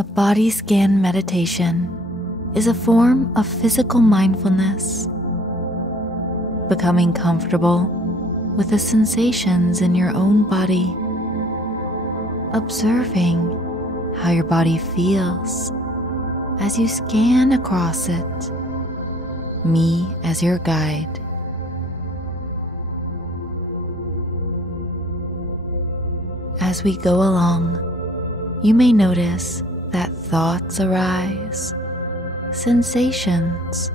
A body scan meditation is a form of physical mindfulness, becoming comfortable with the sensations in your own body, observing how your body feels as you scan across it, me as your guide. As we go along, you may notice that thoughts arise, sensations,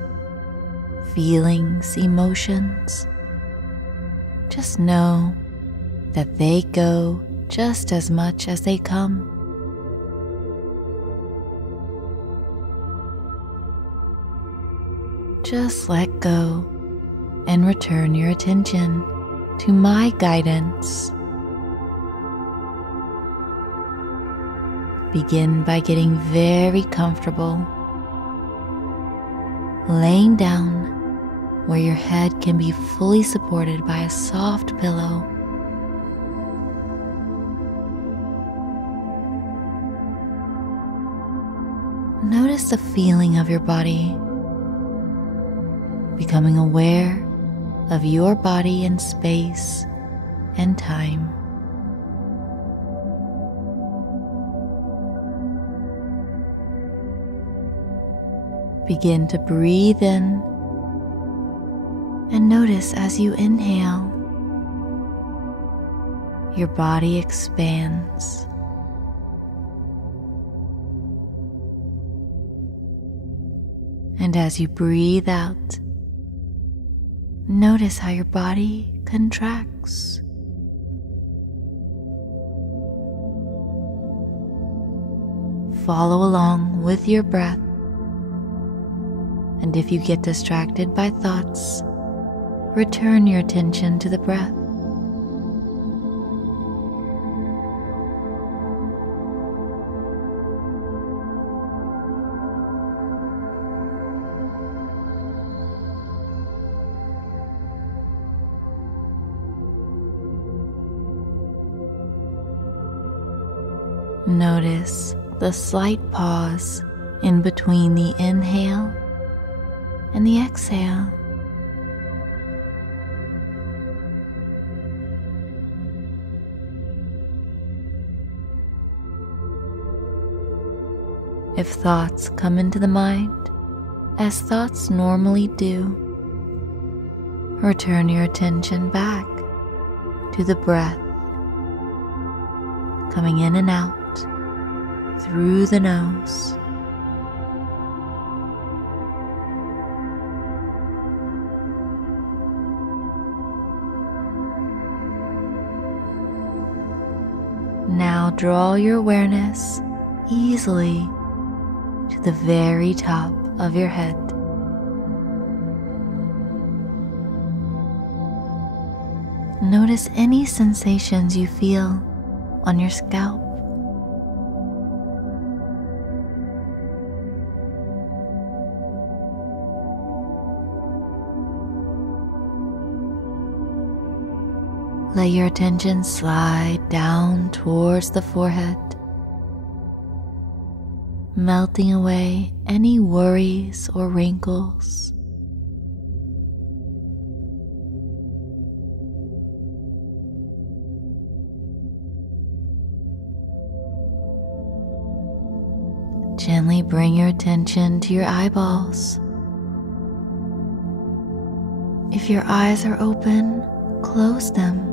feelings, emotions. Just know that they go just as much as they come. Just let go and return your attention to my guidance. Begin by getting very comfortable, laying down where your head can be fully supported by a soft pillow. Notice the feeling of your body, becoming aware of your body in space and time. Begin to breathe in and notice as you inhale, your body expands. And as you breathe out, notice how your body contracts. Follow along with your breath. And if you get distracted by thoughts, return your attention to the breath. Notice the slight pause in between the inhale and the exhale. If thoughts come into the mind, as thoughts normally do, return your attention back to the breath, coming in and out through the nose. Now draw your awareness easily to the very top of your head. Notice any sensations you feel on your scalp. Let your attention slide down towards the forehead, melting away any worries or wrinkles. Gently bring your attention to your eyeballs. If your eyes are open, close them.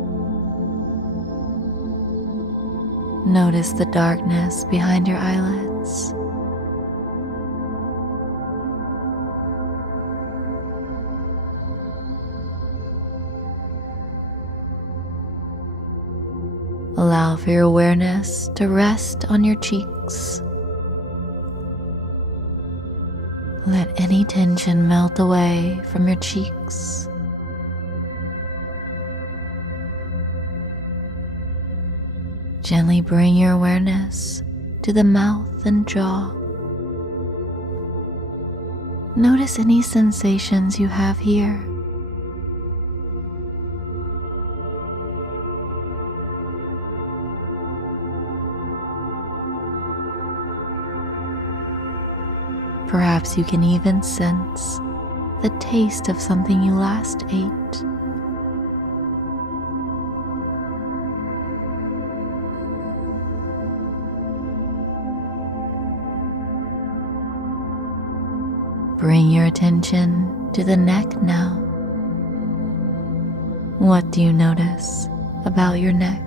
Notice the darkness behind your eyelids. Allow for your awareness to rest on your cheeks. Let any tension melt away from your cheeks. Gently bring your awareness to the mouth and jaw. Notice any sensations you have here. Perhaps you can even sense the taste of something you last ate. Bring your attention to the neck now. What do you notice about your neck?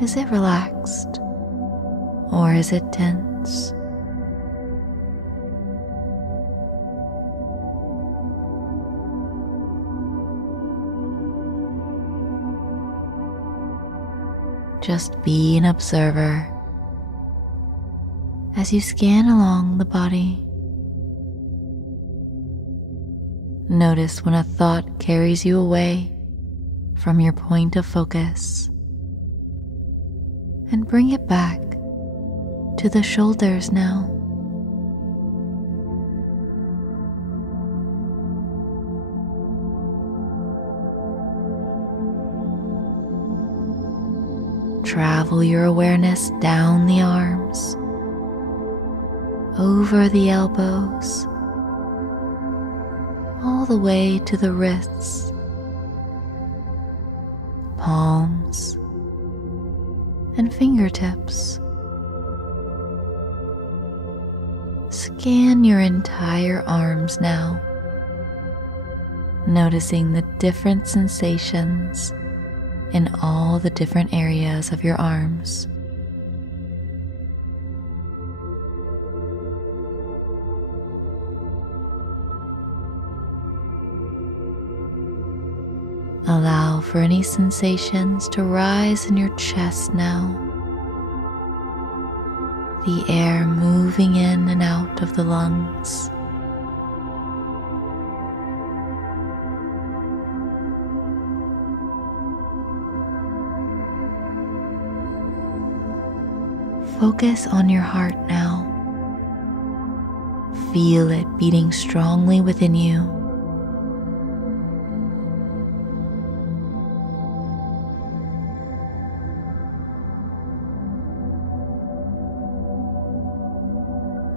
Is it relaxed or is it tense? Just be an observer as you scan along the body. Notice when a thought carries you away from your point of focus, and bring it back to the shoulders now. Travel your awareness down the arms, over the elbows, all the way to the wrists, palms, and fingertips. Scan your entire arms now, noticing the different sensations in all the different areas of your arms. Allow for any sensations to rise in your chest now, the air moving in and out of the lungs. Focus on your heart now. Feel it beating strongly within you.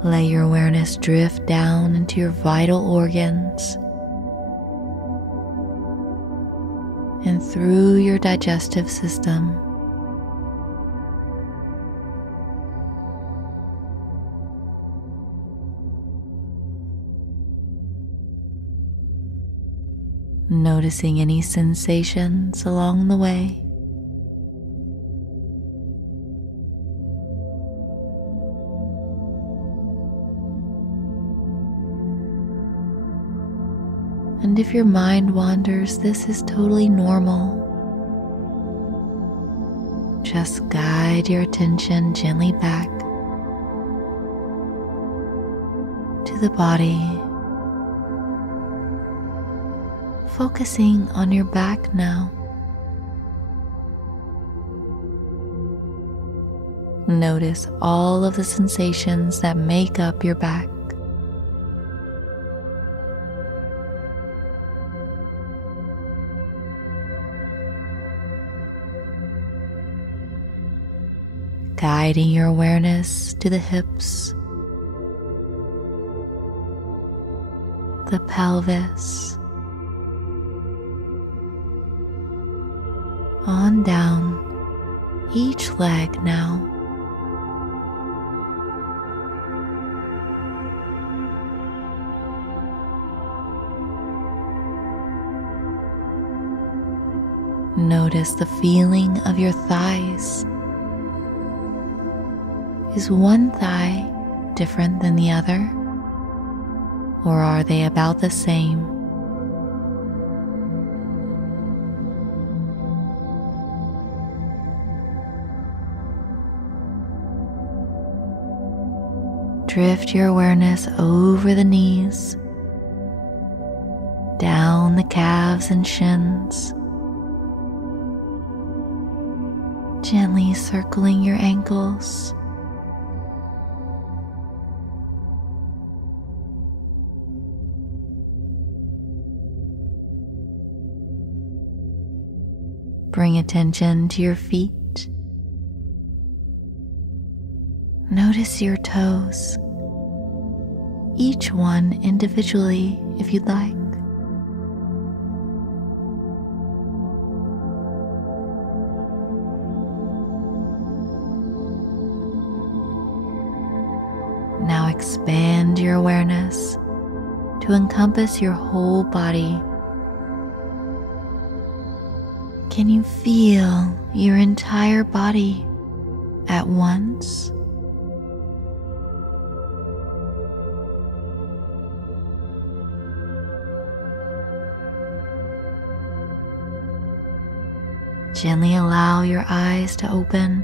Let your awareness drift down into your vital organs and through your digestive system. Noticing any sensations along the way. And if your mind wanders, this is totally normal. Just guide your attention gently back to the body, focusing on your back now. Notice all of the sensations that make up your back. Guiding your awareness to the hips, the pelvis, on down each leg now. Notice the feeling of your thighs. Is one thigh different than the other, or are they about the same? Drift your awareness over the knees, down the calves and shins, gently circling your ankles. Bring attention to your feet. Notice your toes each one individually if you'd like. Now expand your awareness to encompass your whole body. Can you feel your entire body at once? Gently allow your eyes to open.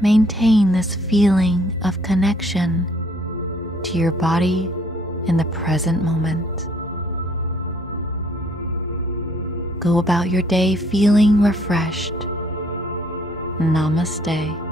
Maintain this feeling of connection to your body in the present moment. Go about your day feeling refreshed. Namaste.